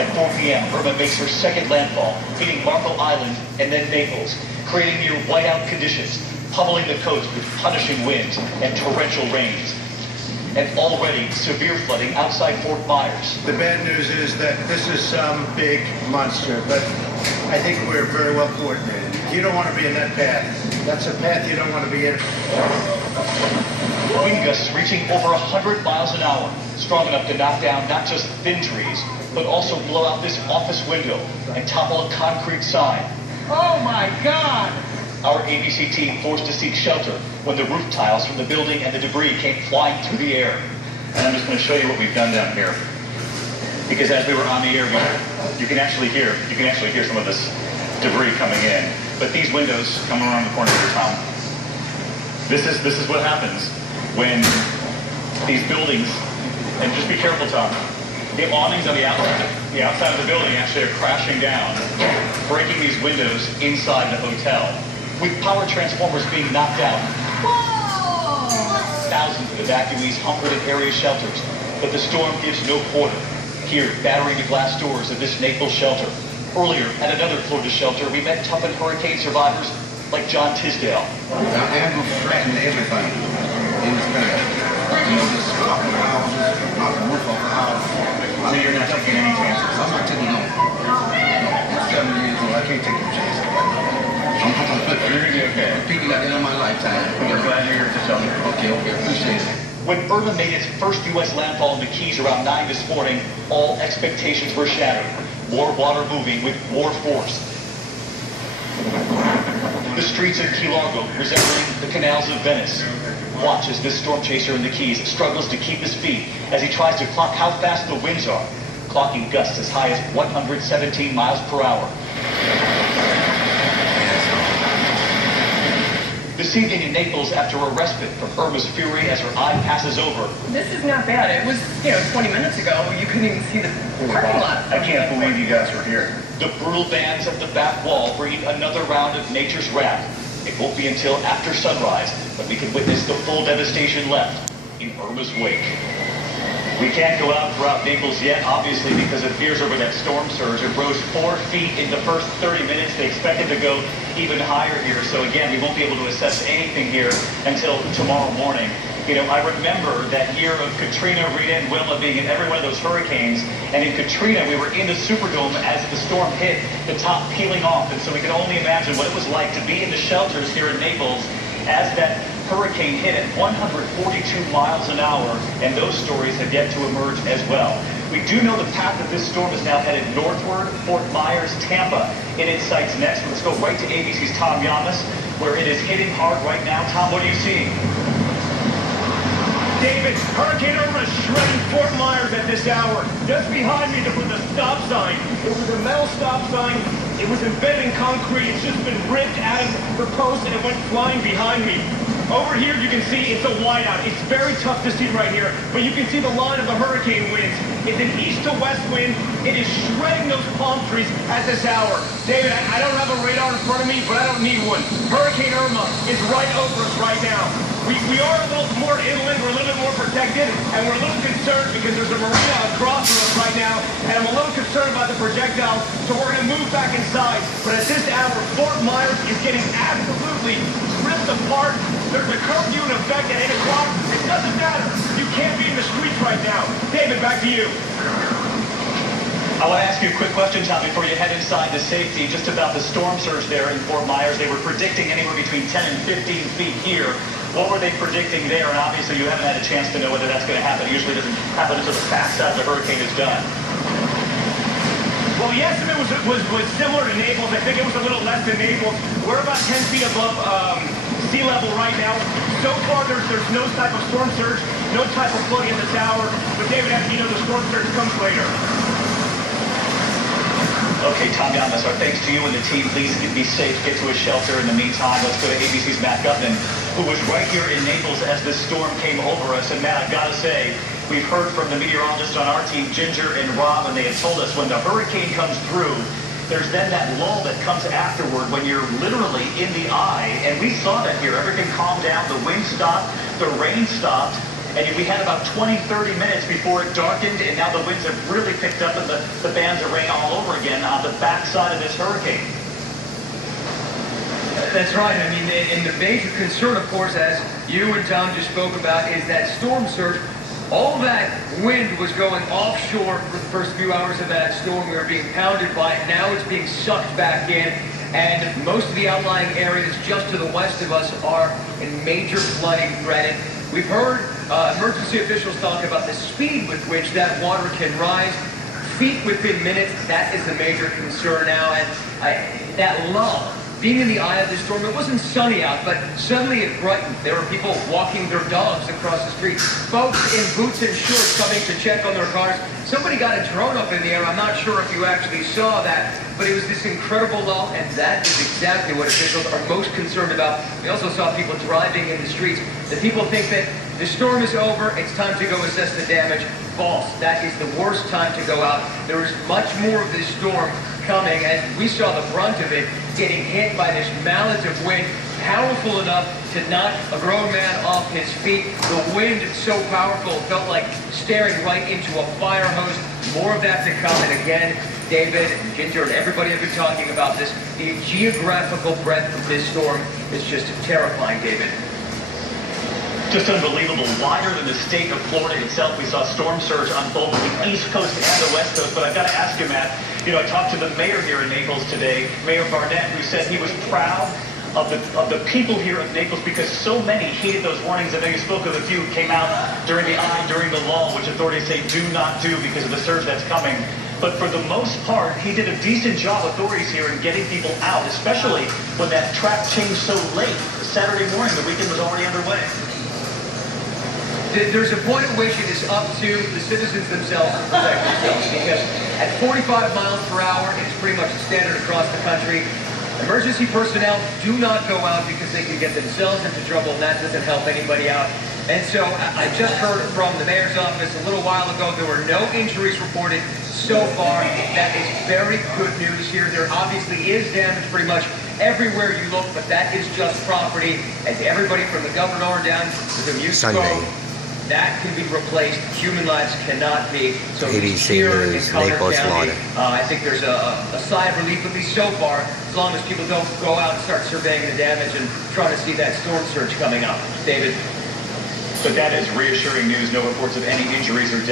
At 4 p.m., Irma makes her second landfall, hitting Marco Island and then Naples, creating near whiteout conditions, pummeling the coast with punishing winds and torrential rains. And already severe flooding outside Fort Myers. The bad news is that this is some big monster, but I think we're very well coordinated. You don't want to be in that path. That's a path you don't want to be in. Wind gusts reaching over 100 miles an hour, strong enough to knock down not just thin trees, but also blow out this office window and topple a concrete sign. Oh my God! Our ABC team forced to seek shelter when the roof tiles from the building and the debris came flying through the air. And I'm just going to show you what we've done down here. Because as we were on the air, you can actually hear some of this debris coming in. But these windows come around the corner here, Tom. This is what happens when these buildings, and just be careful, Tom, the awnings on the outside of the building actually are crashing down, breaking these windows inside the hotel, with power transformers being knocked out. Whoa! Thousands of evacuees hunkered at area shelters, but the storm gives no quarter. Here, battering the glass doors of this Naples shelter. Earlier, at another Florida shelter, we met toughened hurricane survivors like John Tisdale. Animals threaten everything in this country. You know, just knocking the houses, knocking the roof off the house. So you're not taking any chances? I'm not taking no. I'm 7 years old. I can't take no chances. I'm going to put You're going to be okay. people like that in my lifetime. We're glad you're here at the shelter. Okay, appreciate it. When Irma made its first U.S. landfall in the Keys around 9 this morning, all expectations were shattered. More water moving with more force. The streets of Key Largo resembling the canals of Venice. Watch as this storm chaser in the Keys struggles to keep his feet as he tries to clock how fast the winds are, clocking gusts as high as 117 miles per hour. This evening in Naples, after a respite from Irma's fury as her eye passes over. This is not bad. It was, 20 minutes ago. You couldn't even see the parking lot. I can't believe you guys were here. The brutal bands at the back wall bringing another round of nature's wrath. It won't be until after sunrise that we can witness the full devastation left in Irma's wake. We can't go out throughout Naples yet, obviously, because of fears over that storm surge. It rose 4 feet in the first 30 minutes. They expect it to go even higher here. So again, we won't be able to assess anything here until tomorrow morning. I remember that year of Katrina, Rita, and Wilma being in every one of those hurricanes. And in Katrina, we were in the Superdome as the storm hit, the top peeling off. And so we can only imagine what it was like to be in the shelters here in Naples as that hurricane hit at 142 miles an hour, and those stories have yet to emerge as well. We do know the path of this storm is now headed northward, Fort Myers, Tampa, in its sights next. Let's go right to ABC's Tom Yamas, where it is hitting hard right now. Tom, what are you seeing? David, Hurricane Irma is shredding Fort Myers at this hour. Just behind me, there was a stop sign. It was a metal stop sign. It was embedded in concrete. It's just been ripped out of the post and it went flying behind me. Over here, you can see it's a whiteout. It's very tough to see right here, but you can see the line of the hurricane winds. It's an east to west wind. It is shredding those palm trees at this hour. David, I don't have a radar in front of me, but I don't need one. Hurricane Irma is right over us right now. We are a little more inland, we're a little bit more protected, and we're a little concerned because there's a marina across from us right now, and I'm a little concerned about the projectiles, so we're going to move back inside. But at this hour, Fort Myers is getting absolutely ripped apart. There's a curfew in effect at 8 o'clock. It doesn't matter. You can't be in the streets right now. David, back to you. I want to ask you a quick question, Tom, before you head inside to safety, just about the storm surge there in Fort Myers. They were predicting anywhere between 10 and 15 feet here. What were they predicting there? And obviously you haven't had a chance to know whether that's going to happen. It usually doesn't happen until the backside of the hurricane is done. Well, the estimate was similar to Naples. I think it was a little less than Naples. We're about 10 feet above sea level right now. So far, there's no type of storm surge, no type of flooding in the tower. But David, as you know, the storm surge comes later. Okay, Tom Yamas, our thanks to you and the team. Please be safe. Get to a shelter. In the meantime, let's go to ABC's Matt Gutman, who was right here in Naples as the storm came over us. And Matt, I've got to say, we've heard from the meteorologists on our team, Ginger and Rob, and they have told us when the hurricane comes through, there's then that lull that comes afterward when you're literally in the eye. And we saw that here. Everything calmed down. The wind stopped. The rain stopped. And we had about 20-30 minutes before it darkened, and now the winds have really picked up, and the bands are raining all over again on the backside of this hurricane. That's right. I mean, and the major concern, of course, as you and Tom just spoke about, is that storm surge. All that wind was going offshore for the first few hours of that storm. We were being pounded by it. Now it's being sucked back in. And most of the outlying areas just to the west of us are in major flooding threat. And we've heard emergency officials talk about the speed with which that water can rise. Feet within minutes, that is the major concern now. And that lull, being in the eye of the storm, it wasn't sunny out, but suddenly it brightened. There were people walking their dogs across the street. Folks in boots and shorts coming to check on their cars. Somebody got a drone up in the air. I'm not sure if you actually saw that, but it was this incredible lull, and that is exactly what officials are most concerned about. We also saw people driving in the streets. The people think that the storm is over, it's time to go assess the damage. False. That is the worst time to go out. There is much more of this storm coming, and we saw the brunt of it getting hit by this mallet of wind, powerful enough to knock a grown man off his feet. The wind so powerful, it felt like staring right into a fire hose. More of that to come, and again, David and Ginger and everybody have been talking about this. The geographical breadth of this storm is just terrifying, David. Just unbelievable. Wider than the state of Florida itself. We saw storm surge on both the East Coast and the West Coast. But I've got to ask you, Matt, I talked to the mayor here in Naples today, Mayor Barnett, who said he was proud of the people here of Naples because so many heeded those warnings. I know you spoke of a few who came out during the lull, which authorities say do not do because of the surge that's coming. But for the most part, he did a decent job, authorities here, in getting people out, especially when that track changed so late. Saturday morning, the weekend was already underway. There's a point at which it is up to the citizens themselves to protect themselves, because at 45 miles per hour, it is pretty much standard across the country. Emergency personnel do not go out because they can get themselves into trouble, and that doesn't help anybody out. And so I just heard from the mayor's office a little while ago, there were no injuries reported so far. That is very good news here. There obviously is damage pretty much everywhere you look, but that is just property. As everybody from the governor down to the music that can be replaced. Human lives cannot be. So ABC News, Naples, Florida. I think there's a sigh of relief, at least so far, as long as people don't go out and start surveying the damage and trying to see that storm surge coming up. David? But that is reassuring news. No reports of any injuries or deaths.